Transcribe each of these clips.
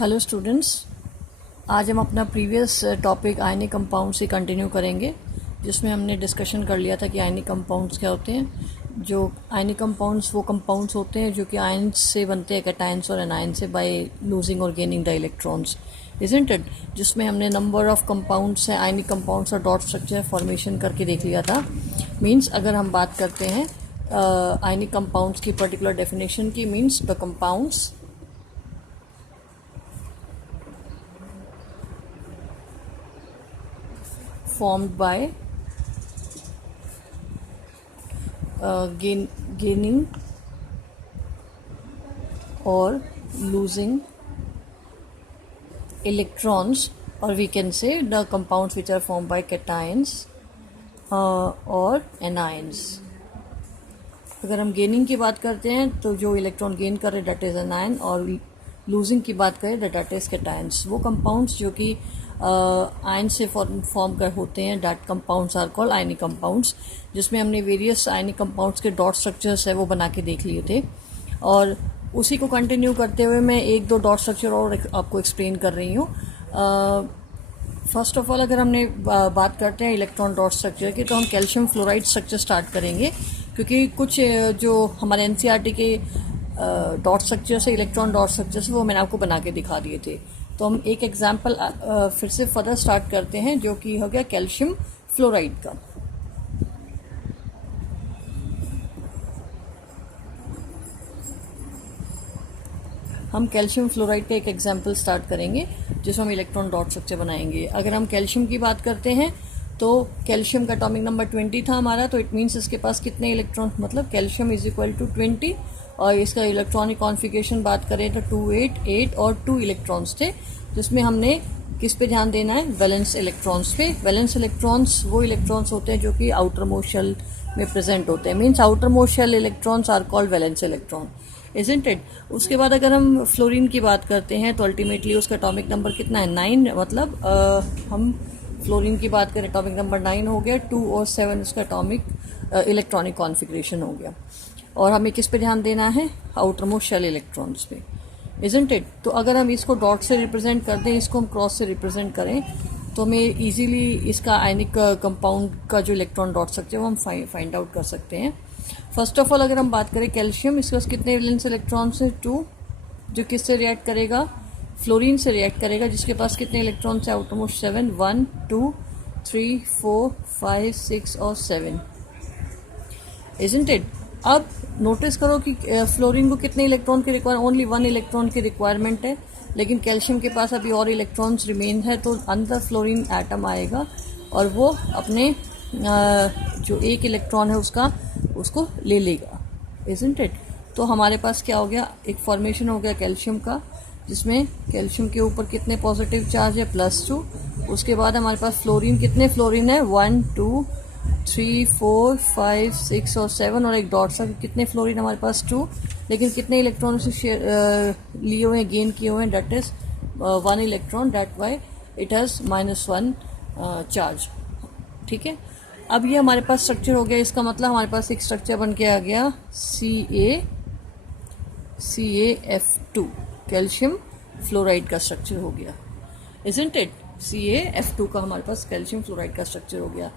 Hello students, आज हम अपना प्रीवियस टॉपिक आयनिक कंपाउंड से कंटिन्यू करेंगे, जिसमें हमने डिस्कशन कर लिया था कि आयनिक कंपाउंड्स क्या होते हैं। जो आयनिक कंपाउंड्स वो कंपाउंड्स होते हैं जो कि आयन्स से बनते हैं, कैटायंस और एनायन से, बाय लूजिंग और gaining the electrons, isn't it. जिसमें हमने नंबर ऑफ कंपाउंड्स हैं, आयनिक कंपाउंड्स और डॉट स्ट्रक्चर फॉर्मेशन करके देख लिया था। मीन्स अगर हम बात करते हैं आयनिक कंपाउंड्स की पर्टिकुलर डेफिनेशन की, means the compounds formed by gaining or losing electrons, or we can say the compounds which are formed by cations or anions. अगर हम गेनिंग की बात करते हैं तो जो इलेक्ट्रॉन गेन कर रहे डेट इज एनायन, और लूजिंग की बात करें डेट इज कैटायंस। वो कंपाउंड्स जो कि आयन से फॉर्म कर होते हैं, that compounds are called ionic compounds. जिसमें हमने वेरियस आयनिक कंपाउंड्स के डॉट स्ट्रक्चर्स है वो बना के देख लिए थे, और उसी को कंटिन्यू करते हुए मैं एक दो डॉट स्ट्रक्चर और आपको एक्सप्लेन कर रही हूँ। फर्स्ट ऑफ ऑल अगर हमने बात करते हैं इलेक्ट्रॉन डॉट स्ट्रक्चर की, तो हम कैल्शियम फ्लोराइड स्ट्रक्चर स्टार्ट करेंगे, क्योंकि कुछ जो हमारे एनसीईआरटी के डॉट स्ट्रक्चर से, इलेक्ट्रॉन डॉट स्ट्रक्चर से, वो मैंने आपको बना के दिखा दिए थे। तो हम एक एग्जांपल फिर से फर्दर स्टार्ट करते हैं, जो कि हो गया कैल्शियम फ्लोराइड का। हम कैल्शियम फ्लोराइड का एक एग्जांपल स्टार्ट करेंगे, जिसमें हम इलेक्ट्रॉन डॉट स्ट्रक्चर बनाएंगे। अगर हम कैल्शियम की बात करते हैं तो कैल्शियम का एटॉमिक नंबर 20 था हमारा, तो इट मीन्स इसके पास कितने इलेक्ट्रॉन, मतलब कैल्शियम इज इक्वल टू 20, और इसका इलेक्ट्रॉनिक कॉन्फ़िगरेशन बात करें तो 2 8 8 और 2 इलेक्ट्रॉन्स थे। जिसमें हमने किस पे ध्यान देना है, वैलेंस इलेक्ट्रॉन्स पे। वैलेंस इलेक्ट्रॉन्स वो इलेक्ट्रॉन्स होते हैं जो कि आउटर मोस्ट शेल में प्रेजेंट होते हैं, means outer most shell electrons are called valence electron, isn't it. उसके बाद अगर हम फ्लोरीन की बात करते हैं तो अल्टीमेटली उसका एटॉमिक नंबर कितना है, 9। मतलब हम फ्लोरीन की बात करें, एटॉमिक नंबर 9 हो गया, 2 और 7 उसका एटॉमिक इलेक्ट्रॉनिक कॉन्फ़िगरेशन हो गया। और हमें किस पे ध्यान देना है, आउटर मोस्ट शेल इलेक्ट्रॉन्स पे, इजंट इट। तो अगर हम इसको डॉट से रिप्रेजेंट कर दें, इसको हम क्रॉस से रिप्रेजेंट करें, तो हमें इजीली इसका आयनिक कंपाउंड का जो इलेक्ट्रॉन डॉट स्ट्रक्चर वो हम फाइंड आउट कर सकते हैं। फर्स्ट ऑफ ऑल अगर हम बात करें कैल्शियम, इसके पास कितने वैलेंस इलेक्ट्रॉन्स हैं, 2, जो किससे रिएक्ट करेगा, फ्लोरीन से रिएक्ट करेगा, जिसके पास कितने इलेक्ट्रॉन्स हैं, आउटर मोस्ट 7, 1 2 3 4 5 6 और 7, इजंट इट। अब नोटिस करो कि फ्लोरीन को कितने इलेक्ट्रॉन की रिक्वायरमेंट, ओनली 1 इलेक्ट्रॉन की रिक्वायरमेंट है, लेकिन कैल्शियम के पास अभी और इलेक्ट्रॉन्स रिमेन है, तो अंदर फ्लोरीन एटम आएगा और वो अपने जो एक इलेक्ट्रॉन है उसको ले लेगा, इजंट इट। तो हमारे पास क्या हो गया, एक फॉर्मेशन हो गया कैल्शियम का, जिसमें कैल्शियम के ऊपर कितने पॉजिटिव चार्ज है, +2। उसके बाद हमारे पास फ्लोरीन, कितने फ्लोरीन है, 1 2 3 4 5 6 और 7, और एक डॉट सा, कितने फ्लोरीन हमारे पास 2, लेकिन कितने इलेक्ट्रॉन से लिए हुए हैं, गेन किए हुए हैं, that is 1 electron, that why it has -1 charge, ठीक है। अब ये हमारे पास स्ट्रक्चर हो गया, इसका मतलब हमारे पास एक स्ट्रक्चर बन के आ गया CaF2, कैल्शियम फ्लोराइड का स्ट्रक्चर हो गया, इजंट इट। CaF2 का हमारे पास कैल्शियम फ्लोराइड का स्ट्रक्चर हो गया।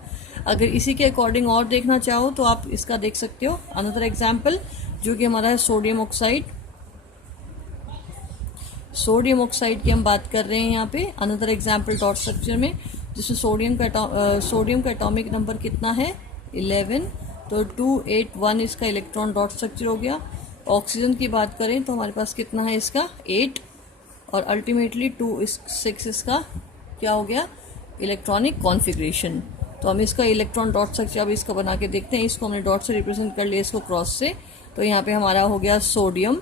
अगर इसी के अकॉर्डिंग और देखना चाहो तो आप इसका देख सकते हो, अनदर एग्जाम्पल, जो कि हमारा है सोडियम ऑक्साइड। सोडियम ऑक्साइड की हम बात कर रहे हैं यहाँ पे, अनदर एग्जाम्पल डॉट स्ट्रक्चर में, जिसमें सोडियम का एटॉमिक नंबर कितना है, 11, तो 2 8 1 इसका इलेक्ट्रॉन डॉट स्ट्रक्चर हो गया। ऑक्सीजन की बात करें तो हमारे पास कितना है इसका, 8, और अल्टीमेटली 2 6 इसका क्या हो गया, इलेक्ट्रॉनिक कॉन्फ़िगरेशन। तो हम इसका इलेक्ट्रॉन डॉट स्ट्रक्चर अब इसका बना के देखते हैं। इसको हमने डॉट से रिप्रेजेंट कर लिया, इसको क्रॉस से, तो यहाँ पे हमारा हो गया सोडियम,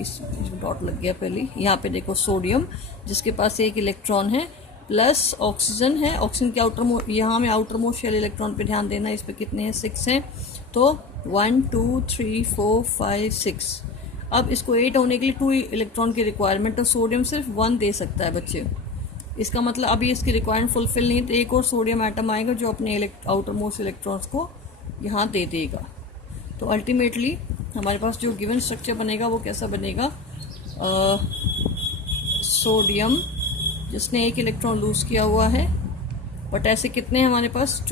इसमें डॉट लग गया पहले, यहाँ पे देखो सोडियम, जिसके पास एक इलेक्ट्रॉन है, प्लस ऑक्सीजन है। ऑक्सीजन के यहाँ में आउटर मोस्ट शेल इलेक्ट्रॉन पे ध्यान देना, इस पे कितने हैं, 6 हैं, तो 1 2 3 4 5 6। अब इसको 8 होने के लिए 2 इलेक्ट्रॉन की रिक्वायरमेंट, तो सोडियम सिर्फ 1 दे सकता है बच्चे। इसका मतलब अभी इसकी रिक्वायरमेंट फुलफिल नहीं, तो एक और सोडियम एटम आएगा जो अपने आउटर मोस्ट इलेक्ट्रॉन्स को यहाँ दे देगा। तो अल्टीमेटली हमारे पास जो गिवन स्ट्रक्चर बनेगा वो कैसा बनेगा, सोडियम जिसने एक इलेक्ट्रॉन लूज किया हुआ है, बट ऐसे कितने हैं हमारे पास,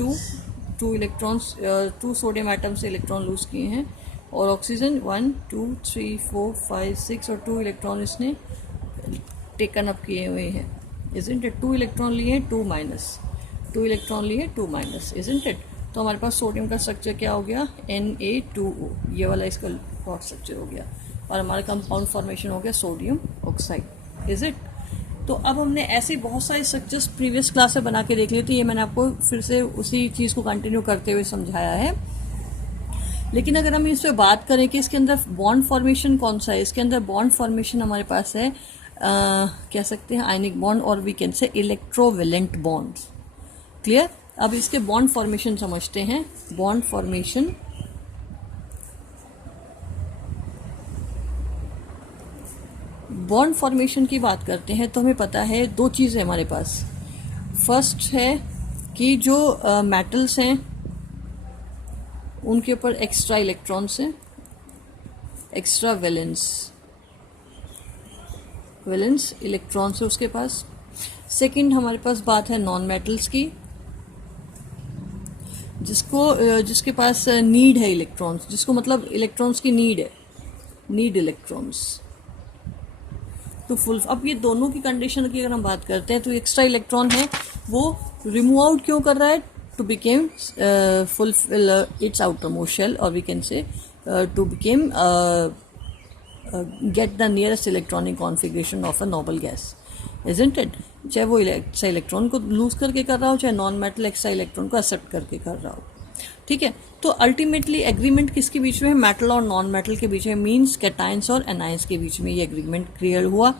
टू इलेक्ट्रॉन्स, 2 सोडियम एटम से इलेक्ट्रॉन लूज किए हैं। और ऑक्सीजन 1 2 3 4 5 6 और 2 इलेक्ट्रॉन इसने टेकन अप किए हुए हैं, इजंट इट। 2 इलेक्ट्रॉन लिए 2 माइनस, 2 इलेक्ट्रॉन लिए 2 माइनस, इजंट इट। तो हमारे पास सोडियम का स्ट्रक्चर क्या हो गया, Na2O, ये वाला इसका डॉट स्ट्रक्चर हो गया, और हमारा कंपाउंड फॉर्मेशन हो गया सोडियम ऑक्साइड, इज इट। तो अब हमने ऐसे बहुत सारे स्ट्रक्चर्स प्रीवियस क्लास में बना के देख लिए थे, ये मैंने आपको फिर से उसी चीज़ को कंटिन्यू करते हुए समझाया है। लेकिन अगर हम इस पर बात करें कि इसके अंदर बॉन्ड फॉर्मेशन कौन सा है, इसके अंदर बॉन्ड फॉर्मेशन हमारे पास है, कह सकते हैं आयनिक बॉन्ड, और we can say electrovalent bonds. Clear. अब इसके बॉन्ड फॉर्मेशन समझते हैं। बॉन्ड फॉर्मेशन, बॉन्ड फॉर्मेशन की बात करते हैं तो हमें पता है 2 चीज़ें हमारे पास। फर्स्ट है कि जो मेटल्स हैं उनके ऊपर एक्स्ट्रा इलेक्ट्रॉन्स हैं, एक्स्ट्रा वैलेंस इलेक्ट्रॉन्स है उसके पास। सेकंड हमारे पास बात है नॉन मेटल्स की, जिसके पास नीड है इलेक्ट्रॉन्स, जिसको मतलब इलेक्ट्रॉन्स की नीड है, नीड इलेक्ट्रॉन्स टू फुल। अब ये दोनों की कंडीशन की अगर हम बात करते हैं तो एक्स्ट्रा इलेक्ट्रॉन है वो रिमूव आउट क्यों कर रहा है, to became fulfil its outer most shell, और we can say to became get the nearest electronic configuration of a noble gas, isn't it. चाहे वो एक्स्ट्रा इलेक्ट्रॉन को लूज करके कर रहा हो, चाहे नॉन मेटल एक्स्ट्रा इलेक्ट्रॉन को एक्सेप्ट करके कर रहा हो, ठीक है। तो अल्टीमेटली एग्रीमेंट किसके बीच में है, मेटल और नॉन मेटल के बीच में, मींस कैटायंस और एनायंस के बीच में ये एग्रीमेंट क्लियर हुआ,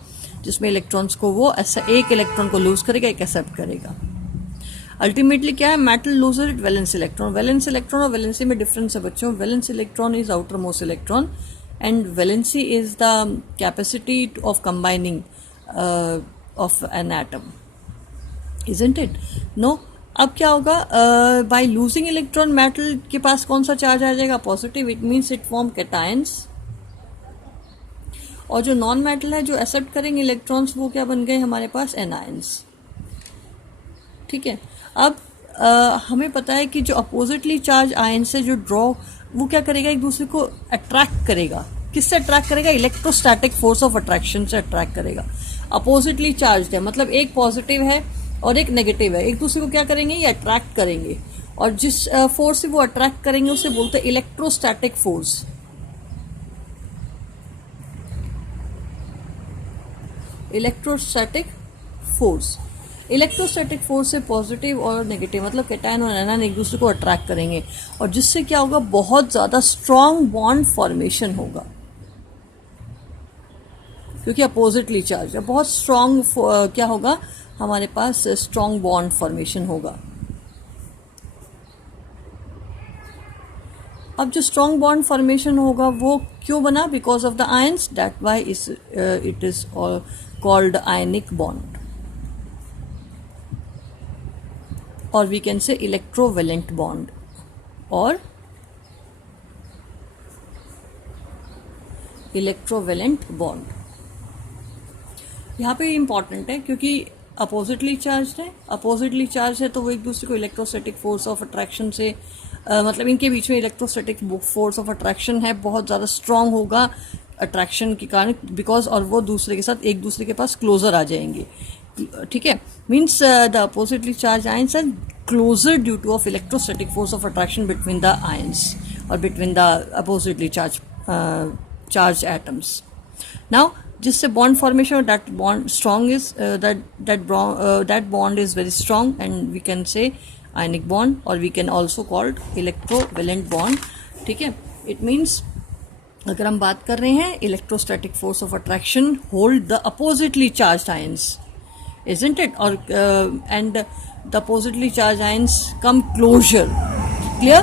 जिसमें इलेक्ट्रॉन्स को वो ऐसा एक इलेक्ट्रॉन को लूज करेगा, एक एक्सेप्ट करेगा। अल्टीमेटली क्या है, metal loser valence electron. Valence electron और वैलेंसी में डिफरेंस है बच्चों। Valence electron is outer most electron and valency is the capacity of combining of an atom, isn't it. No, अब क्या होगा, बाय लूजिंग इलेक्ट्रॉन मेटल के पास कौन सा चार्ज आ जाएगा, positive, it means it form cations. और जो नॉन मेटल है जो एक्सेप्ट करेंगे इलेक्ट्रॉन्स, वो क्या बन गए हमारे पास, एनायंस, ठीक है। अब हमें पता है कि जो अपोजिटली चार्ज आयन से जो ड्रॉ, वो क्या करेगा, एक दूसरे को अट्रैक्ट करेगा। किससे अट्रैक्ट करेगा, इलेक्ट्रोस्टैटिक फोर्स ऑफ अट्रैक्शन से अट्रैक्ट करेगा। अपोजिटली चार्ज है मतलब एक पॉजिटिव है और एक नेगेटिव है, एक दूसरे को क्या करेंगे, ये अट्रैक्ट करेंगे, और जिस फोर्स से वो अट्रैक्ट करेंगे उसे बोलते हैं electrostatic force. Electrostatic force, electrostatic force से पॉजिटिव और नेगेटिव मतलब कैटायन और एनायन एक दूसरे को अट्रैक्ट करेंगे, और जिससे क्या होगा, बहुत ज्यादा स्ट्रॉन्ग बॉन्ड फॉर्मेशन होगा, क्योंकि अपोजिटली चार्ज है। बहुत स्ट्रॉन्ग क्या होगा हमारे पास, स्ट्रॉन्ग बॉन्ड फॉर्मेशन होगा। अब जो स्ट्रॉन्ग बॉन्ड फॉर्मेशन होगा वो क्यों बना, because of the ions, that why it is called ionic bond, और we can say electrovalent bond, और इलेक्ट्रोवेलेंट बॉन्ड यहाँ पे इंपॉर्टेंट है, क्योंकि अपोजिटली चार्ज है, अपोजिटली चार्ज है तो वो एक दूसरे को इलेक्ट्रोस्टैटिक फोर्स ऑफ अट्रैक्शन से मतलब इनके बीच में इलेक्ट्रोस्टैटिक फोर्स ऑफ अट्रैक्शन है, बहुत ज़्यादा स्ट्रांग होगा अट्रैक्शन के कारण, बिकॉज, और वो दूसरे के साथ एक दूसरे के पास क्लोजर आ जाएंगे, ठीक है। Means the oppositely charge ions are closer due to of electrostatic force of attraction between the ions और between the oppositely charge atoms. Now जिससे bond formation, that bond strong is that bond is very strong and we can say ionic bond, और we can also called electrovalent bond, ठीक है। It means अगर हम बात कर रहे हैं electrostatic force of attraction hold the oppositely charge ions, isn't it, or and the oppositely charged ions come closure, clear,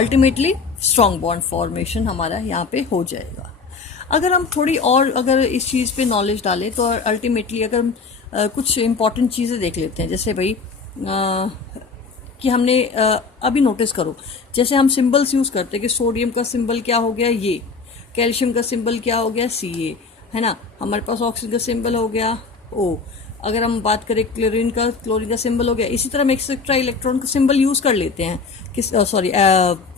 ultimately strong bond formation हमारा यहाँ पे हो जाएगा। अगर हम थोड़ी और अगर इस चीज़ पे नॉलेज डालें तो अल्टीमेटली अगर हम कुछ इंपॉर्टेंट चीज़ें देख लेते हैं, जैसे भाई कि हमने अभी नोटिस करो, जैसे हम सिंबल्स यूज़ करते हैं कि सोडियम का सिंबल क्या हो गया ये, कैल्शियम का सिंबल क्या हो गया Ca, है ना। हमारे पास ऑक्सीजन का सिंबल हो गया O। अगर हम बात करें क्लोरीन का सिंबल हो गया। इसी तरह हम एक्सेट्रा इलेक्ट्रॉन का सिंबल यूज़ कर लेते हैं,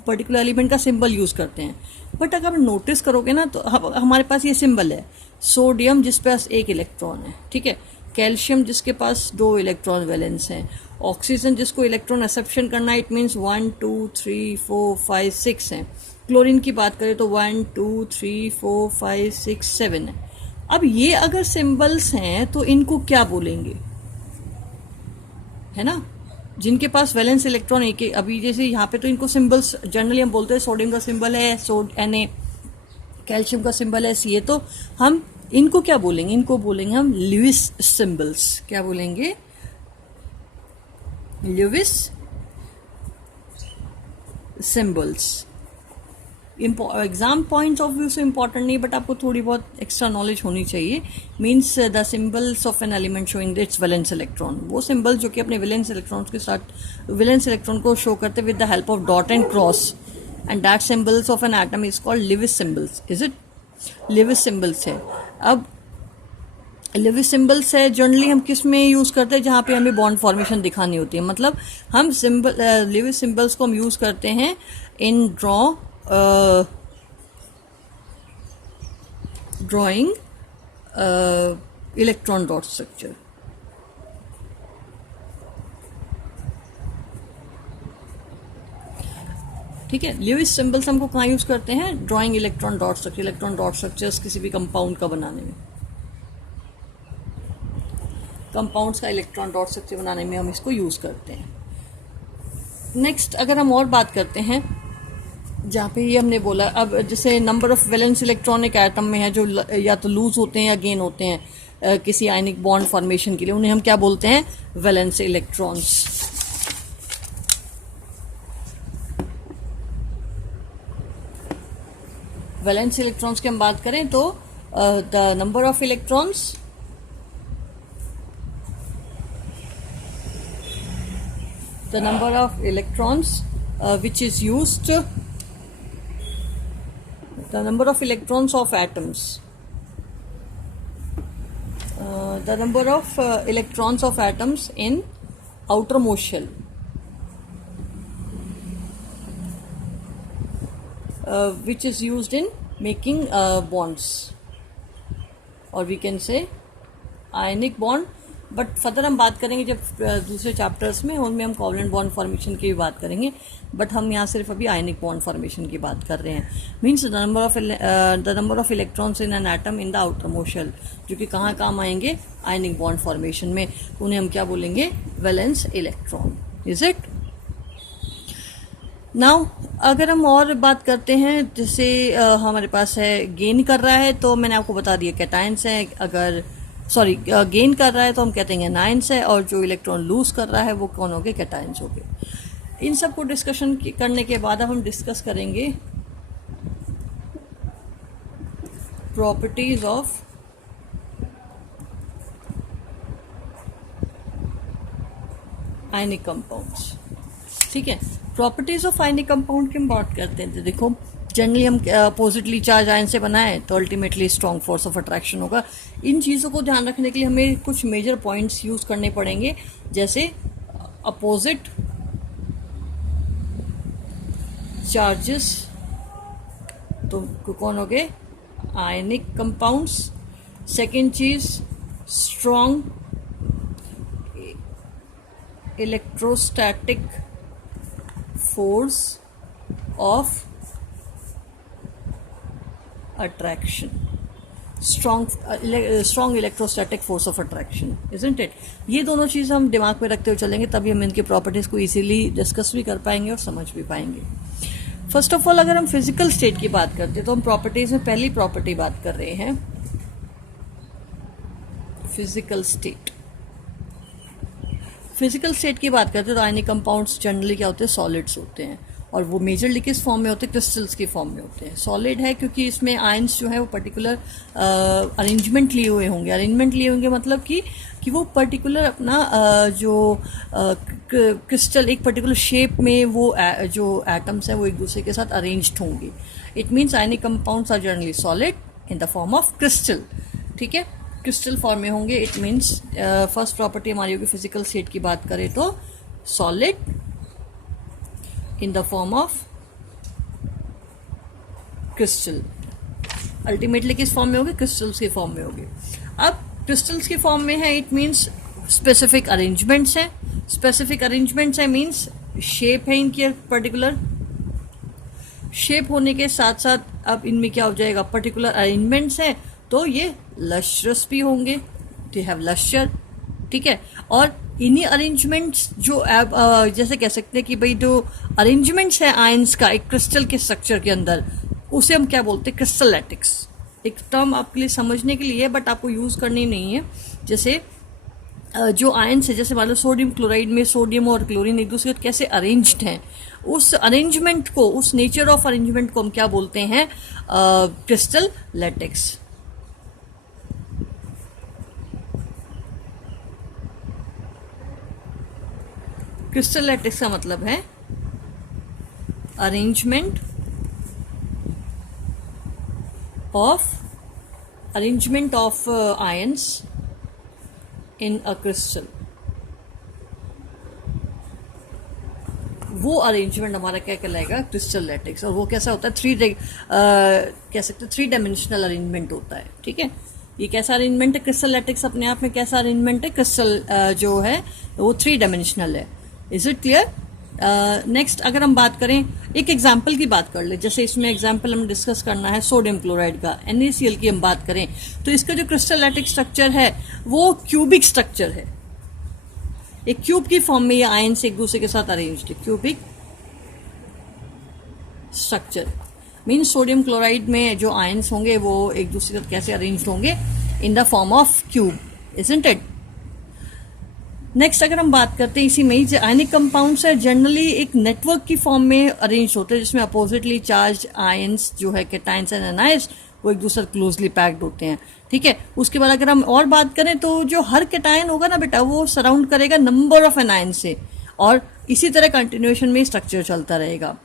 पर्टिकुलर एलिमेंट का सिंबल यूज़ करते हैं। बट अगर आप नोटिस करोगे ना तो हमारे पास ये सिंबल है, सोडियम जिस पास एक इलेक्ट्रॉन है, ठीक है, कैल्शियम जिसके पास 2 इलेक्ट्रॉन वैलेंस हैं, ऑक्सीजन जिसको इलेक्ट्रॉन एक्सेप्शन करना है, इट मीन्स 1 2 3 4 5 6 हैं। क्लोरीन की बात करें तो 1 2 3 4 5 6 7 है। अब ये अगर सिंबल्स हैं तो इनको क्या बोलेंगे, है ना, जिनके पास वैलेंस इलेक्ट्रॉन एक, अभी जैसे यहाँ पे तो इनको सिंबल्स जनरली हम बोलते हैं, सोडियम का सिंबल है Na, कैल्शियम का सिंबल है Ca, तो हम इनको क्या बोलेंगे, इनको बोलेंगे हम ल्यूइस सिंबल्स। क्या बोलेंगे, Lewis symbols. Exam points of view से इंपॉर्टेंट नहीं, बट आपको थोड़ी बहुत एक्स्ट्रा नॉलेज होनी चाहिए। Means the symbols of an element showing it's valence electron, वो सिंबल जो कि अपने वैलेंस इलेक्ट्रॉन के साथ वैलेंस इलेक्ट्रॉन को शो करते with the help of dot and cross, and that symbols of an atom is called Lewis symbols. Is it, Lewis symbols है। अब लिविस सिंबल्स है जनरली हम किस में यूज़ करते हैं, जहाँ पे हमें बॉन्ड फॉर्मेशन दिखानी होती है। मतलब हम लिविस सिंबल्स को हम यूज़ करते हैं इन ड्राइंग इलेक्ट्रॉन डॉट स्ट्रक्चर। ठीक है, ल्यूइस सिंबल्स हमको कहाँ यूज़ करते हैं, drawing electron dot structure. Electron dot structures किसी भी कंपाउंड का बनाने में, कंपाउंड्स का इलेक्ट्रॉन डॉट स्ट्रक्चर बनाने में हम इसको यूज़ करते हैं। नेक्स्ट अगर हम और बात करते हैं, जहाँ पे ये हमने बोला, अब जैसे नंबर ऑफ वैलेंस इलेक्ट्रॉन एक एटम में है, जो या तो लूज होते हैं या गेन होते हैं किसी आयनिक बॉन्ड फॉर्मेशन के लिए, उन्हें हम क्या बोलते हैं, वैलेंस इलेक्ट्रॉन्स। वैलेंस इलेक्ट्रॉन्स की हम बात करें तो the number of electrons, the number of electrons which is used, the number of electrons of atoms, the number of electrons of atoms in outermost shell, which is used in making bonds, or we can say ionic bond। But further हम बात करेंगे जब दूसरे chapters में, उनमें हम covalent bond formation की भी बात करेंगे, बट हम यहाँ सिर्फ अभी आयनिक बॉन्ड फॉर्मेशन की बात कर रहे हैं। Means the number of electrons in an atom in the outer most shell, जो कि कहाँ काम आएंगे, आयनिक बॉन्ड फॉर्मेशन में, उन्हें हम क्या बोलेंगे, valence electron. Is it. Now अगर हम और बात करते हैं, जैसे हमारे पास है गेन कर रहा है, तो मैंने आपको बता दिया कैटायंस है, अगर गेन कर रहा है तो हम कहते हैं एनायंस है, और जो इलेक्ट्रॉन लूज कर रहा है वो कौन हो गए, कैटायंस हो गए। इन सब को डिस्कशन करने के बाद अब हम डिस्कस करेंगे प्रॉपर्टीज ऑफ आयनिक कंपाउंड्स। ठीक है, प्रॉपर्टीज ऑफ आयनिक कंपाउंड की हम बात करते हैं। तो देखो, जनरली हम अपोजिटली चार्ज आयन से बनाए तो ultimately strong force of attraction होगा। इन चीज़ों को ध्यान रखने के लिए हमें कुछ मेजर पॉइंट्स यूज करने पड़ेंगे, जैसे अपोजिट चार्जेस, तो कौन हो गए, आयनिक कंपाउंड्स। सेकेंड चीज, strong electrostatic force of attraction, strong electrostatic force of attraction, isn't it। ये दोनों चीज़ हम दिमाग में रखते हुए चलेंगे, तभी हम इनके प्रॉपर्टीज को इजीली डिस्कस भी कर पाएंगे और समझ भी पाएंगे। फर्स्ट ऑफ ऑल, अगर हम फिजिकल स्टेट की बात करते हैं तो हम प्रॉपर्टीज में पहली प्रॉपर्टी बात कर रहे हैं, फिजिकल स्टेट। फिजिकल स्टेट की बात करते हैं तो आयनिक कंपाउंड्स जनरली क्या होते हैं, सॉलिड्स होते हैं, और वो मेजरली किस फॉर्म में होते हैं, क्रिस्टल्स की फॉर्म में होते हैं। सॉलिड है क्योंकि इसमें आयंस जो है वो पर्टिकुलर अरेंजमेंट लिए हुए होंगे। अरेंजमेंट लिए होंगे मतलब कि वो पर्टिकुलर अपना जो क्रिस्टल एक पर्टिकुलर शेप में वो जो एटम्स हैं वो एक दूसरे के साथ अरेंज्ड होंगे। It means ionic compounds are generally solid in the form of crystal. ठीक है, क्रिस्टल फॉर्म में होंगे। इट मीन्स फर्स्ट प्रॉपर्टी हमारी होगी फिजिकल स्टेट की बात करें तो solid in the form of crystal. Ultimately किस फॉर्म में होगी? क्रिस्टल्स के फॉर्म में होगी। अब क्रिस्टल्स के फॉर्म में है, इट मीन्स स्पेसिफिक अरेंजमेंट्स है। स्पेसिफिक अरेंजमेंट्स है मीन्स शेप है इनकी, पर्टिकुलर शेप होने के साथ साथ अब इनमें क्या हो जाएगा? पर्टिकुलर अरेंजमेंट्स है, तो ये लश्रस भी होंगे, दे हैव लश्चर। ठीक है, और इन्हीं अरेंजमेंट्स जो जैसे कह सकते हैं कि भाई जो अरेंजमेंट्स है आयंस का एक क्रिस्टल के स्ट्रक्चर के अंदर, उसे हम क्या बोलते हैं? Crystal lattice. एक टर्म आपके लिए समझने के लिए, बट आपको यूज करनी नहीं है। जैसे जो आयंस है, जैसे मान लो सोडियम क्लोराइड में सोडियम और क्लोरीन एक दूसरे के कैसे अरेंज्ड हैं, उस अरेंजमेंट को, उस नेचर ऑफ अरेंजमेंट को हम क्या बोलते हैं? Crystal lattice. क्रिस्टल लैटिक्स का मतलब है arrangement of ions in a crystal. वो अरेंजमेंट हमारा क्या कहलाएगा? Crystal lattice. और वो कैसा होता है? कह सकते हैं 3 डायमेंशनल अरेंजमेंट होता है। ठीक है, ये कैसा अरेंजमेंट है? क्रिस्टल लैटिक्स अपने आप में कैसा अरेंजमेंट है? क्रिस्टल जो है वो 3 डायमेंशनल है। Is it clear? नेक्स्ट अगर हम बात करें, एक एग्जाम्पल की बात कर ले। जैसे इसमें एग्जाम्पल हम डिस्कस करना है सोडियम क्लोराइड का, NaCl की हम बात करें तो इसका जो क्रिस्टल लैटिक स्ट्रक्चर है वो क्यूबिक स्ट्रक्चर है। एक क्यूब की फॉर्म में ये आयंस एक दूसरे के साथ अरेंज्ड है। Cubic structure means sodium chloride में जो आयंस होंगे वो एक दूसरे के साथ कैसे अरेंज्ड होंगे? इन the form of cube, isn't it? Next अगर हम बात करते हैं इसी में ही, आयनिक कंपाउंड्स है जनरली एक नेटवर्क की फॉर्म में अरेंज होते हैं, जिसमें अपोजिटली चार्ज आयंस जो है कैटायंस एंड एनायंस वो एक दूसरे क्लोजली पैक्ड होते हैं। ठीक है, उसके बाद अगर हम और बात करें तो जो हर कैटायन होगा ना बेटा, वो सराउंड करेगा नंबर ऑफ एनायन से, और इसी तरह कंटिन्यूएशन में स्ट्रक्चर चलता रहेगा।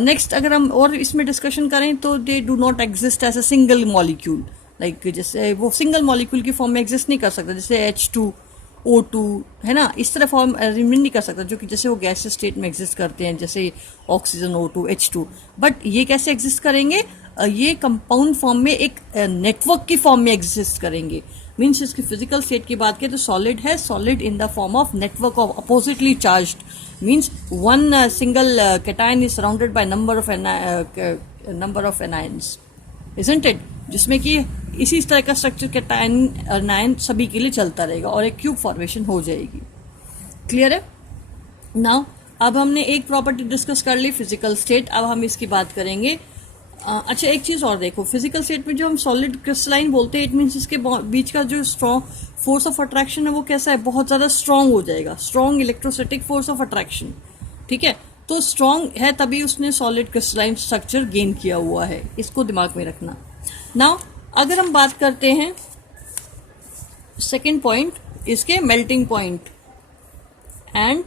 नेक्स्ट अगर हम और इसमें डिस्कशन करें तो they do not exist as a single molecule. Like जैसे वो सिंगल मॉलिक्यूल की फॉर्म में एग्जिस्ट नहीं कर सकता, जैसे H2O2 है ना, इस तरह फॉर्म अरेंजमेंट नहीं कर सकता, जो कि जैसे वो गैस स्टेट में एग्जिस्ट करते हैं, जैसे ऑक्सीजन O2 H2। बट ये कैसे एग्जिस्ट करेंगे? ये कंपाउंड फॉर्म में एक नेटवर्क की फॉर्म में एग्जिस्ट करेंगे। मीन्स इसकी फिजिकल स्टेट की बात करें तो सॉलिड है, solid in the form of network of oppositely charged. Means one single cation is surrounded by number of anions, isn't it? जिसमें कि इसी तरह का स्ट्रक्चर कैटायन एनायन सभी के लिए चलता रहेगा और एक क्यूब फॉर्मेशन हो जाएगी। क्लियर है? नाउ अब हमने एक प्रॉपर्टी डिस्कस कर ली, फिजिकल स्टेट। अब हम इसकी बात करेंगे। अच्छा, एक चीज और देखो, फिजिकल स्टेट में जो हम सॉलिड क्रिस्टलाइन बोलते हैं, इट मीन्स इसके बीच का जो स्ट्रॉन्ग फोर्स ऑफ अट्रैक्शन है वो कैसा है? बहुत ज्यादा स्ट्रॉन्ग हो जाएगा, strong electrostatic force of attraction. ठीक है, तो स्ट्रॉन्ग है तभी उसने सॉलिड क्रिस्टलाइन स्ट्रक्चर गेन किया हुआ है, इसको दिमाग में रखना। नाउ अगर हम बात करते हैं सेकेंड पॉइंट, इसके melting point and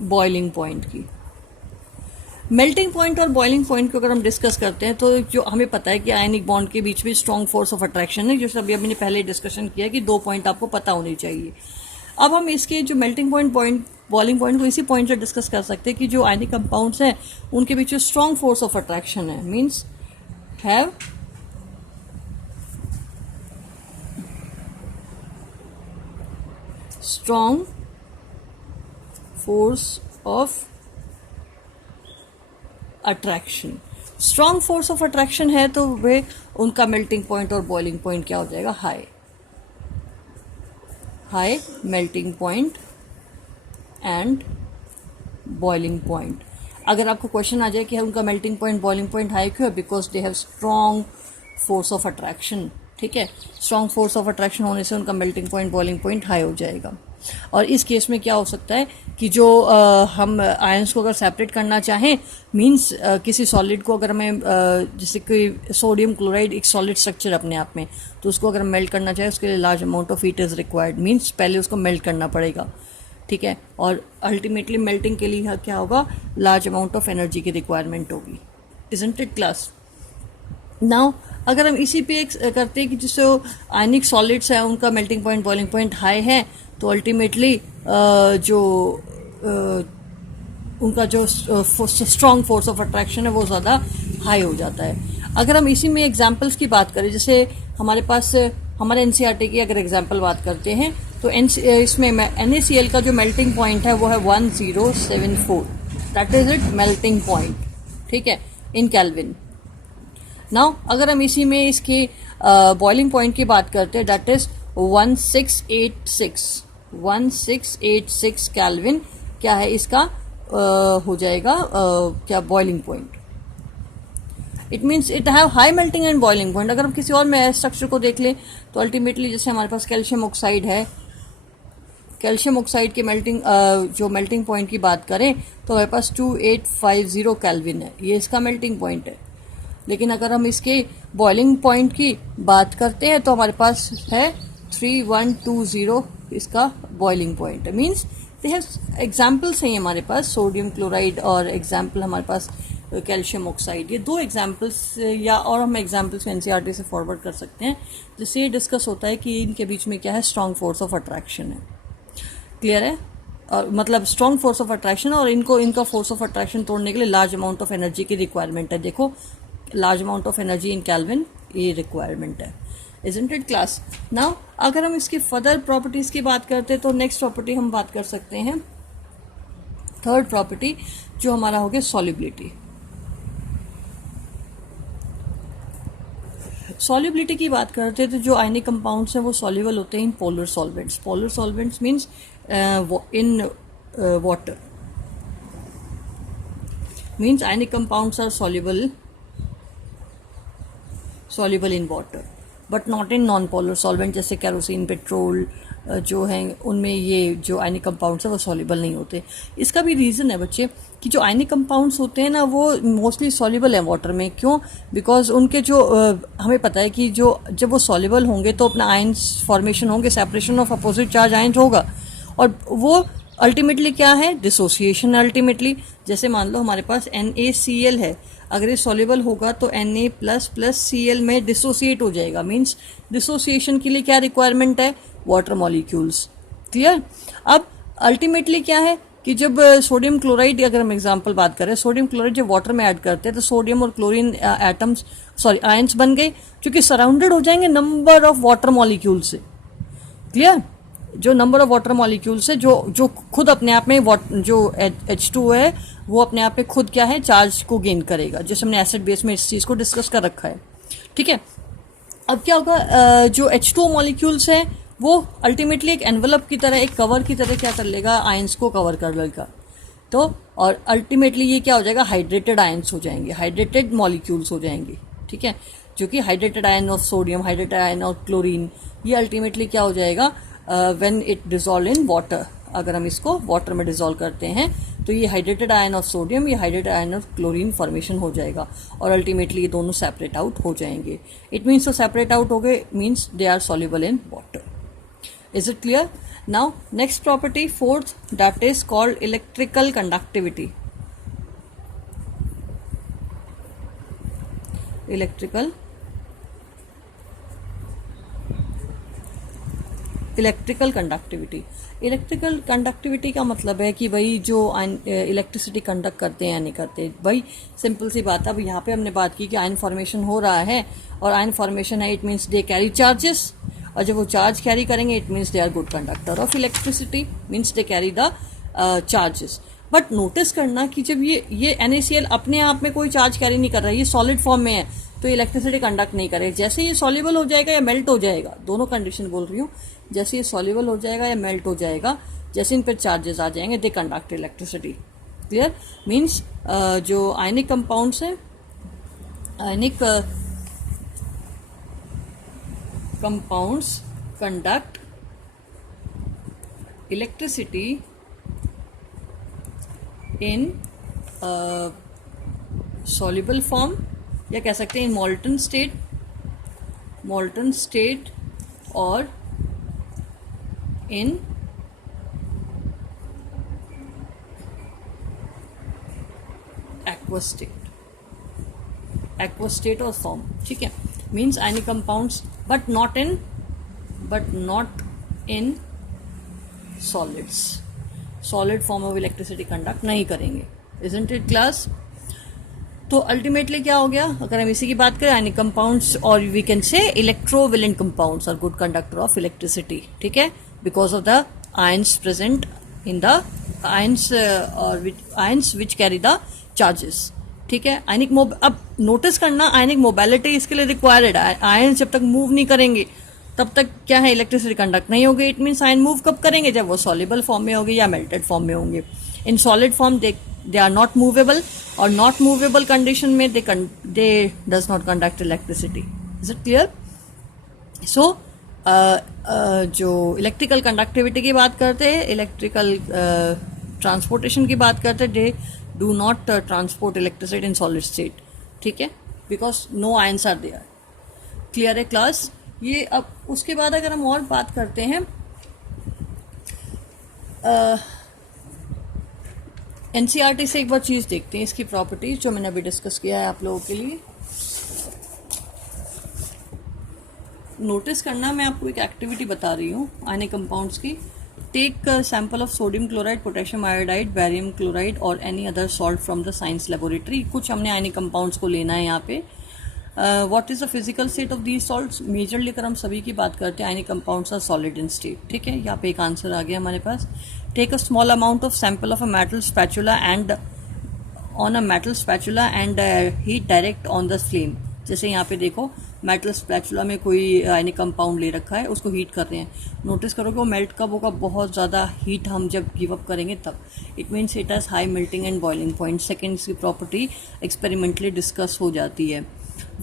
boiling point की। मेल्टिंग पॉइंट और बॉइलिंग पॉइंट को अगर हम डिस्कस करते हैं तो जो हमें पता है कि आयनिक बॉन्ड के बीच में स्ट्रॉन्ग फोर्स ऑफ अट्रैक्शन है, जो अभी हमने पहले डिस्कशन किया कि 2 पॉइंट आपको पता होने चाहिए। अब हम इसके जो मेल्टिंग पॉइंट बॉइलिंग पॉइंट को इसी पॉइंट से डिस्कस कर सकते हैं कि जो आयनिक कंपाउंड्स हैं उनके बीच स्ट्रॉन्ग फोर्स ऑफ अट्रैक्शन है, means have strong force of attraction. Strong force of attraction है तो वे उनका मेल्टिंग पॉइंट और बॉइलिंग पॉइंट क्या हो जाएगा? High melting point and boiling point. अगर आपको क्वेश्चन आ जाए कि उनका melting point boiling point high क्यों है? Because they have strong force of attraction. ठीक है, स्ट्रॉन्ग फोर्स ऑफ अट्रैक्शन होने से उनका melting point boiling point high हो जाएगा। और इस केस में क्या हो सकता है कि जो हम आयंस को अगर सेपरेट करना चाहें, मींस किसी सॉलिड को अगर हमें जैसे कि सोडियम क्लोराइड एक सॉलिड स्ट्रक्चर अपने आप में, तो उसको अगर मेल्ट करना चाहे उसके लिए large amount of heat is required, means पहले उसको मेल्ट करना पड़ेगा। ठीक है, और अल्टीमेटली मेल्टिंग के लिए क्या होगा? लार्ज अमाउंट ऑफ एनर्जी की रिक्वायरमेंट होगी, इजंट इट क्लास? नाउ अगर हम इसी पे एक करते हैं कि जिससे आयनिक सॉलिड्स है उनका melting point boiling point high है, तो अल्टीमेटली जो उनका जो स्ट्रॉन्ग फोर्स ऑफ अट्रैक्शन है वो ज़्यादा हाई हो जाता है। अगर हम इसी में एग्जांपल्स की बात करें, जैसे हमारे पास हमारे एनसीईआरटी की अगर एग्जांपल बात करते हैं तो इसमें NaCl का जो मेल्टिंग पॉइंट है वो है 1074, that is it melting point, ठीक है, इन केल्विन। नाउ अगर हम इसी में इसके बॉइलिंग पॉइंट की बात करते हैं, दैट इज 1686 केल्विन क्या है इसका हो जाएगा क्या boiling point. It means it have high melting and boiling point. अगर हम किसी और में स्ट्रक्चर को देख लें तो अल्टीमेटली जैसे हमारे पास कैल्शियम ऑक्साइड है, कैल्शियम ऑक्साइड के जो मेल्टिंग पॉइंट की बात करें तो हमारे पास 2850 केल्विन है, ये इसका मेल्टिंग पॉइंट है। लेकिन अगर हम इसके बॉइलिंग पॉइंट की बात करते हैं तो हमारे पास है 3120 इसका बॉइलिंग पॉइंट है। मीन्स दे हैव एग्जाम्पल्स हैं हमारे पास, सोडियम क्लोराइड और एग्जाम्पल हमारे पास कैल्शियम ऑक्साइड, ये दो एग्जाम्पल्स या और हम एग्जाम्पल्स एनसीईआरटी से फॉरवर्ड कर सकते हैं, जिससे ये डिस्कस होता है कि इनके बीच में क्या है, स्ट्रॉन्ग फोर्स ऑफ अट्रैक्शन है। क्लियर है? और मतलब स्ट्रॉन्ग फोर्स ऑफ अट्रैक्शन और इनका फोर्स ऑफ अट्रैक्शन तोड़ने के लिए लार्ज अमाउंट ऑफ एनर्जी की रिक्वायरमेंट है। देखो large amount of energy in kelvin ये रिक्वायरमेंट है। Isn't it class? नाउ अगर हम इसकी फर्दर प्रॉपर्टीज की बात करते हैं तो नेक्स्ट प्रॉपर्टी हम बात कर सकते हैं, थर्ड प्रॉपर्टी जो हमारा हो गया सॉल्युबिलिटी। सॉल्युबिलिटी की बात करते हैं तो जो आयनिक कंपाउंड्स हैं वो सॉल्युबल होते हैं in polar solvents. Polar solvents means in water, means ionic compounds are soluble in water but not in non polar solvent, जैसे कैरोसिन, पेट्रोल जो हैं उनमें ये जो आयनिक कंपाउंड्स है वो सॉल्युबल नहीं होते। इसका भी रीज़न है बच्चे कि जो आयनिक कंपाउंड्स होते हैं ना वो मोस्टली सॉल्युबल है वाटर में। क्यों? बिकॉज उनके जो हमें पता है कि जो जब वो सॉल्युबल होंगे तो अपना आयंस फॉर्मेशन होंगे, separation of opposite charge ions होगा, और वो अल्टीमेटली क्या है, डिसोसिएशन। अल्टीमेटली जैसे मान लो हमारे पास NaCl है, अगर ये सॉल्युबल होगा तो Na++Cl में डिसोसिएट हो जाएगा। मीन्स डिसोसिएशन के लिए क्या रिक्वायरमेंट है, वाटर मॉलिक्यूल्स। क्लियर? अब अल्टीमेटली क्या है कि जब सोडियम क्लोराइड अगर हम एग्जांपल बात करें, सोडियम क्लोराइड जब वाटर में ऐड करते हैं तो सोडियम और क्लोरीन एटम्स आयंस बन गए, क्योंकि सराउंडेड हो जाएंगे नंबर ऑफ वाटर मॉलिक्यूल से। क्लियर? जो नंबर ऑफ वाटर मॉलिक्यूल्स है जो खुद अपने आप में जो H2 है वो अपने आप में खुद क्या है, चार्ज को गेन करेगा, जैसे हमने एसिड बेस में इस चीज़ को डिस्कस कर रखा है। ठीक है, अब क्या होगा, जो H2 मॉलिक्यूल्स है वो अल्टीमेटली एक एनवलप की तरह, एक कवर की तरह क्या कर लेगा, आयंस को कवर कर लेगा। तो और अल्टीमेटली ये क्या हो जाएगा, हाइड्रेटेड आयंस हो जाएंगे, हाइड्रेटेड मॉलिक्यूल्स हो जाएंगे। ठीक है, जो कि hydrated ion of sodium, hydrated ion of chlorine, ये अल्टीमेटली क्या हो जाएगा, when it dissolve in water, अगर हम इसको वाटर में डिजोल्व करते हैं तो ये हाइड्रेटेड आयन ऑफ सोडियम, ये hydrated ion of chlorine formation हो जाएगा और अल्टीमेटली ये दोनों सेपरेट आउट हो जाएंगे। इट मीन्स तो सेपरेट आउट हो गए, means they are soluble in water. Is it clear? Now next property, fourth, that is called electrical conductivity. Electrical conductivity का मतलब है कि भाई जो इलेक्ट्रिसिटी कंडक्ट करते हैं या नहीं करते। भाई सिंपल सी बात है, अब यहाँ पे हमने बात की कि आयन फॉर्मेशन हो रहा है और आयन फॉर्मेशन है, it means they carry charges, और जब वो चार्ज कैरी करेंगे it means they are good conductor of electricity, means they carry the charges. But notice करना कि जब ये NaCl अपने आप में कोई चार्ज कैरी नहीं कर रहा है, ये सॉलिड फॉर्म में है, तो इलेक्ट्रिसिटी कंडक्ट नहीं करेगा। जैसे ये सॉल्युबल हो जाएगा या मेल्ट हो जाएगा, दोनों कंडीशन बोल रही हूँ, जैसे ये सॉल्युबल हो जाएगा या मेल्ट हो जाएगा, जैसे इन पर चार्जेस आ जाएंगे, they conduct electricity. Clear? Means जो आयनिक कंपाउंड्स हैं, ionic compounds conduct electricity in soluble form, या कह सकते हैं इन मॉल्टन स्टेट और in aqueous aqueous state or form. ठीक है, means ionic compounds but not in solids. Solid form of electricity conduct नहीं करेंगे. Isn't it class? तो अल्टीमेटली क्या हो गया, अगर हम इसी की बात करें, आयनिक कंपाउंड्स और we can say electrovalent compounds are good conductor of electricity. ठीक है, because of the ions present in the ions which carry the charges. ठीक है, आयनिक अब नोटिस करना, आयनिक मोबिलिटी इसके लिए रिक्वायर्ड है. आयन जब तक मूव नहीं करेंगे तब तक क्या है, इलेक्ट्रिसिटी कंडक्ट नहीं होगी. इट मीन्स आयन मूव कब करेंगे, जब वो सॉल्युबल फॉर्म में होगी या मेल्टेड फॉर्म में होंगे. In solid form they are not movable, और not movable condition में they does not conduct electricity. Is it clear? So जो इलेक्ट्रिकल कंडक्टिविटी की बात करते हैं, इलेक्ट्रिकल ट्रांसपोर्टेशन की बात करते हैं, they do not transport electricity in solid state. ठीक है, because no ions are there. Clear है क्लास? ये अब उसके बाद अगर हम और बात करते हैं, एनसीईआरटी से एक बार चीज़ देखते हैं, इसकी प्रॉपर्टीज जो मैंने अभी डिस्कस किया है आप लोगों के लिए. नोटिस करना, मैं आपको एक एक्टिविटी बता रही हूँ आयनिक कंपाउंड्स की. Take sample of sodium chloride, potassium iodide, barium chloride और any other salt from the science laboratory. कुछ हमने आयनिक कंपाउंड्स को लेना है यहाँ पे. What is the physical state of these salts? Majorly अगर हम सभी की बात करते हैं, ionic compounds are solid in state. ठीक है, यहाँ पे एक आंसर आ गया हमारे पास. Take a small amount of sample of a metal spatula and on a metal spatula and heat direct on the flame. जैसे यहाँ पे देखो, मेटल स्पैचुला में कोई आयनिक कंपाउंड ले रखा है, उसको हीट कर रहे हैं. नोटिस करो कि वो मेल्ट कब होगा, बहुत ज़्यादा हीट हम जब गिव अप करेंगे तब. It means it has high melting and boiling point. Second की प्रॉपर्टी एक्सपेरिमेंटली डिस्कस हो जाती है.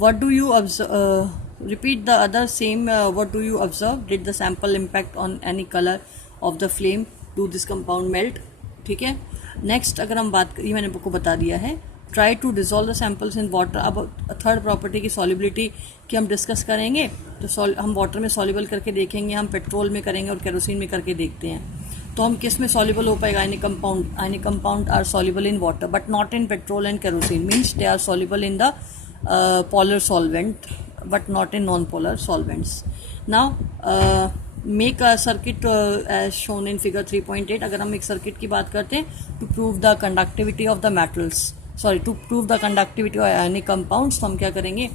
What do you observe? Repeat the other same. What do you observe? Did the sample impact on any color of the flame? Do this compound melt? ठीक है. Next अगर हम बात करें, मैंने आपको बता दिया है, try to dissolve the samples in water. अब थर्ड प्रॉपर्टी की सॉलिबिलिटी की हम डिस्कस करेंगे. तो हम वाटर में सॉल्युबल करके देखेंगे, हम पेट्रोल में करेंगे और केरोसिन में करके देखते हैं. तो हम किस में सॉल्युबल हो पाएगा? Ionic compound. Ionic compound are soluble in water but not in petrol and kerosene. Means they are soluble in the polar solvent but not in non-polar solvents. Now make a circuit as shown in figure 3.8. अगर हम एक circuit की बात करते हैं, to prove the conductivity of the metals, to prove the conductivity of ionic compounds, तो हम क्या करेंगे,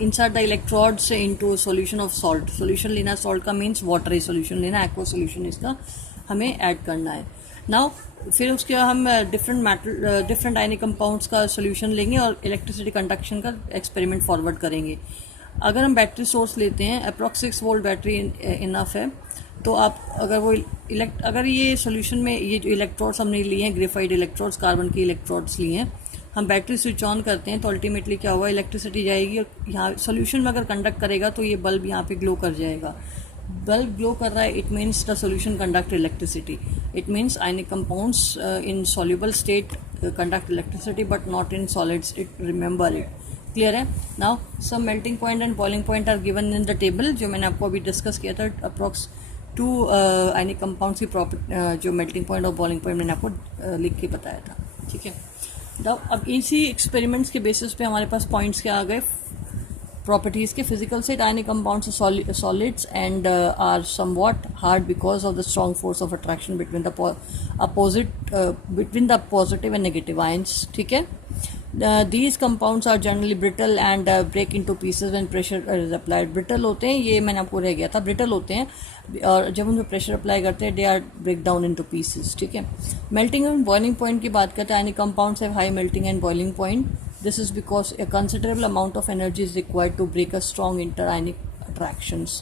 insert the electrodes into solution of salt. solution लेना salt का means watery solution लेना, aqueous solution इसका हमें ऐड करना है. नाउ फिर उसके हम डिफरेंट आयनिक कंपाउंड्स का सोल्यूशन लेंगे और इलेक्ट्रिसिटी कंडक्शन का एक्सपेरिमेंट फॉरवर्ड करेंगे. अगर हम बैटरी सोर्स लेते हैं, अप्रॉक्स 6 वोल्ट बैटरी इनफ है. तो आप अगर वो अगर ये सोल्यूशन में ये जो इलेक्ट्रोड्स हमने लिए हैं, ग्रेफाइट इलेक्ट्रोड्स, कार्बन के इलेक्ट्रोड्स लिए हैं, हम बैटरी स्विच ऑन करते हैं तो अल्टीमेटली क्या होगा, इलेक्ट्रिसिटी जाएगी और यहाँ सोल्यूशन में अगर कंडक्ट करेगा तो ये बल्ब यहाँ पे ग्लो कर जाएगा. बल्ब ग्लो कर रहा है, it means the solution conduct electricity. It means ionic compounds in soluble state conduct electricity but not in solid state. Remember it. Clear है? Now some melting point and boiling point are given in the table, जो मैंने आपको अभी discuss किया था. Approx 2 आयनिक compounds की जो melting point और बॉइलिंग पॉइंट मैंने आपको लिख के बताया था. ठीक है, अब इसी एक्सपेरिमेंट्स के बेसिस पे हमारे पास पॉइंट्स क्या आ गए, properties के. physical state ionic compounds are solids and are somewhat hard because of the strong force of attraction between the positive and negative ions. ठीक है. These compounds are generally brittle and break into pieces when pressure is applied. brittle होते हैं, ये मैंने आपको रह गया था, brittle होते हैं और जब उनमें प्रेशर अप्लाई करते हैं they are break down into pieces. ठीक है. melting and boiling point की बात करते हैं, ionic compounds have high melting and boiling point. This is because a considerable amount of energy is required to break a strong interionic attractions.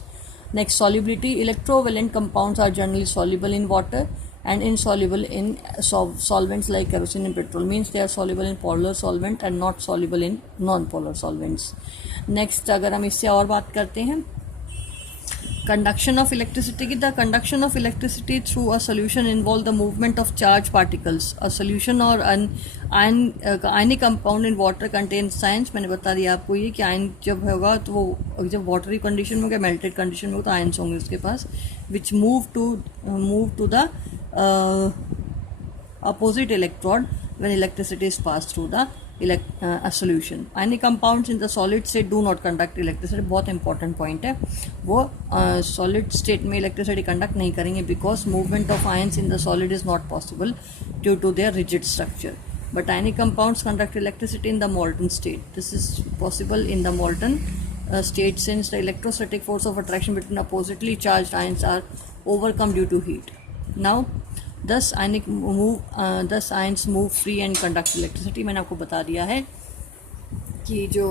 Next, solubility. Electrovalent compounds are generally soluble in water and insoluble in solvents like kerosene and petrol. Means they are soluble in polar solvent and not soluble in non-polar solvents. Next, अगर हम इससे और बात करते हैं, conduction of electricity. The conduction of electricity through a solution involve the movement of charged particles. A solution or an ionic compound in water contains ions. मैंने बता दिया आपको ये कि आयन जब होगा तो वो जब वाटरी कंडीशन में होगा, मेल्टेड कंडीशन में होगा तो आयन्स होंगे उसके पास, which move to the opposite electrode when electricity is passed through the a solution. Ionic compounds in the solid state do not conduct electricity. बहुत इंपॉर्टेंट पॉइंट है, वो सॉलिड स्टेट में electricity conduct नहीं करेंगे because movement of ions in the solid is not possible due to their rigid structure. But ionic compounds conduct electricity in the molten state. This is possible in the molten state since the electrostatic force of attraction between oppositely charged ions are overcome due to heat. Now, thus ions move free and conduct electricity. मैंने आपको बता दिया है कि जो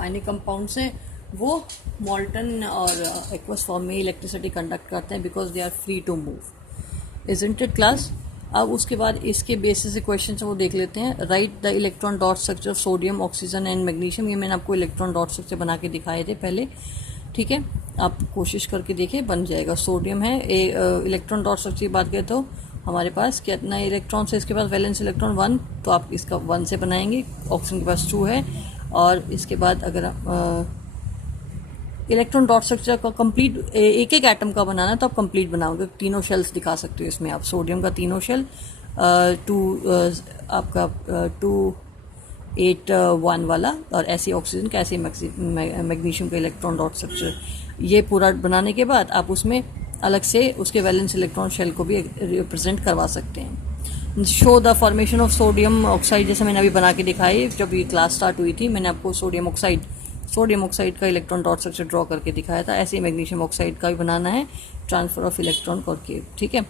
ionic compounds हैं वो molten और aqueous form में electricity conduct करते हैं because they are free to move. Isn't it class? अब उसके बाद इसके बेसिस से क्वेश्चन वो देख लेते हैं. Right the electron dot structure of sodium, oxygen and magnesium. ये मैंने आपको इलेक्ट्रॉन डॉट स्ट्रक्चर बना के दिखाए थे पहले, ठीक है, आप कोशिश करके देखिए बन जाएगा. सोडियम है, इलेक्ट्रॉन डॉट स्ट्रक्चर की बात करें तो हमारे पास कितना इलेक्ट्रॉन है, इसके पास वैलेंस इलेक्ट्रॉन 1, तो आप इसका 1 से बनाएंगे. ऑक्सीजन के पास 2 है, और इसके बाद अगर आप इलेक्ट्रॉन डॉट स्ट्रक्चर का कंप्लीट एक एक एटम का बनाना है तो आप कंप्लीट बनाओगे. तीनों शेल्स दिखा सकते हो इसमें आप. सोडियम का तीनों शेल, आपका 2, 8, 1 वाला, और ऐसे ऑक्सीजन का, ऐसे मैग्नीशियम का इलेक्ट्रॉन डॉट स्ट्रक्चर. ये पूरा बनाने के बाद आप उसमें अलग से उसके वैलेंस इलेक्ट्रॉन शेल को भी रिप्रेजेंट करवा सकते हैं. Show the formation of sodium oxide, जैसे मैंने अभी बना के दिखाई जब ये क्लास स्टार्ट हुई थी. मैंने आपको सोडियम ऑक्साइड का इलेक्ट्रॉन डॉट स्ट्रक्चर ड्रॉ करके दिखाया था. ऐसे ही मैग्नीशियम ऑक्साइड का भी बनाना है, ट्रांसफर ऑफ इलेक्ट्रॉन करके, ठीक है.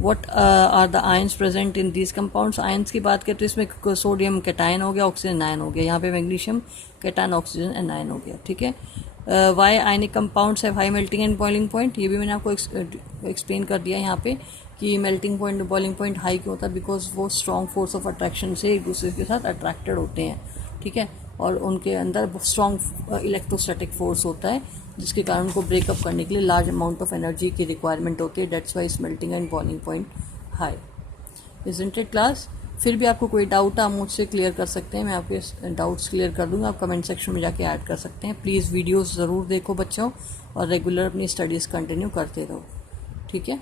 What are the ions present in these compounds. Ions की बात करें तो इसमें सोडियम कैटायन हो गया, ऑक्सीजन आयन हो गया. यहाँ पे मैग्नीशियम कैटायन, ऑक्सीजन एंड आयन हो गया, ठीक है. Why ionic compounds have high melting and boiling point. ये भी मैंने आपको एक्सप्लेन कर दिया यहाँ पे कि melting point, boiling point high क्यों होता है, बिकॉज वो स्ट्रॉन्ग फोर्स ऑफ अट्रैक्शन से एक दूसरे के साथ अट्रैक्टेड होते हैं, ठीक है, और उनके अंदर स्ट्रॉन्ग इलेक्ट्रोस्टैटिक फोर्स होता है जिसके कारण उनको ब्रेकअप करने के लिए लार्ज अमाउंट ऑफ एनर्जी की रिक्वायरमेंट होती है. That's why melting and boiling point high. Isn't it class? फिर भी आपको कोई डाउट आप मुझसे क्लियर कर सकते हैं, मैं आपके डाउट्स क्लियर कर दूंगा. आप कमेंट सेक्शन में जाके ऐड कर सकते हैं. प्लीज़ वीडियोस ज़रूर देखो बच्चों, और रेगुलर अपनी स्टडीज़ कंटिन्यू करते रहो, ठीक है.